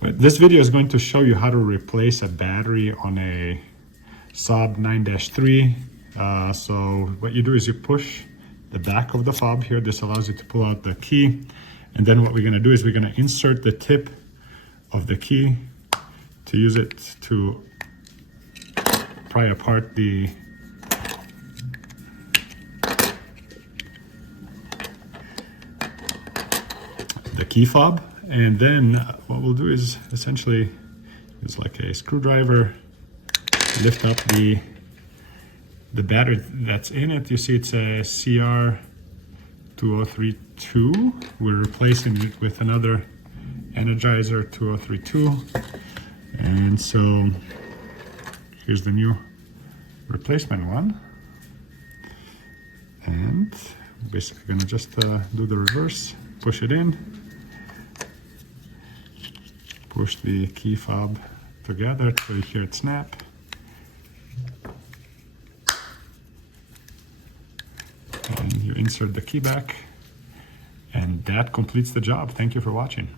But this video is going to show you how to replace a battery on a Saab 9-3. So what you do is you push the back of the fob here. This allows you to pull out the key. And then what we're going to do is we're going to insert the tip of the key to use it to pry apart the key fob. And then what we'll do is essentially use like a screwdriver, lift up the battery that's in it. You see it's a CR2032. We're replacing it with another Energizer 2032. And so here's the new replacement one. And basically gonna just do the reverse, push it in, push the key fob together till you hear it snap. And you insert the key back, and that completes the job. Thank you for watching.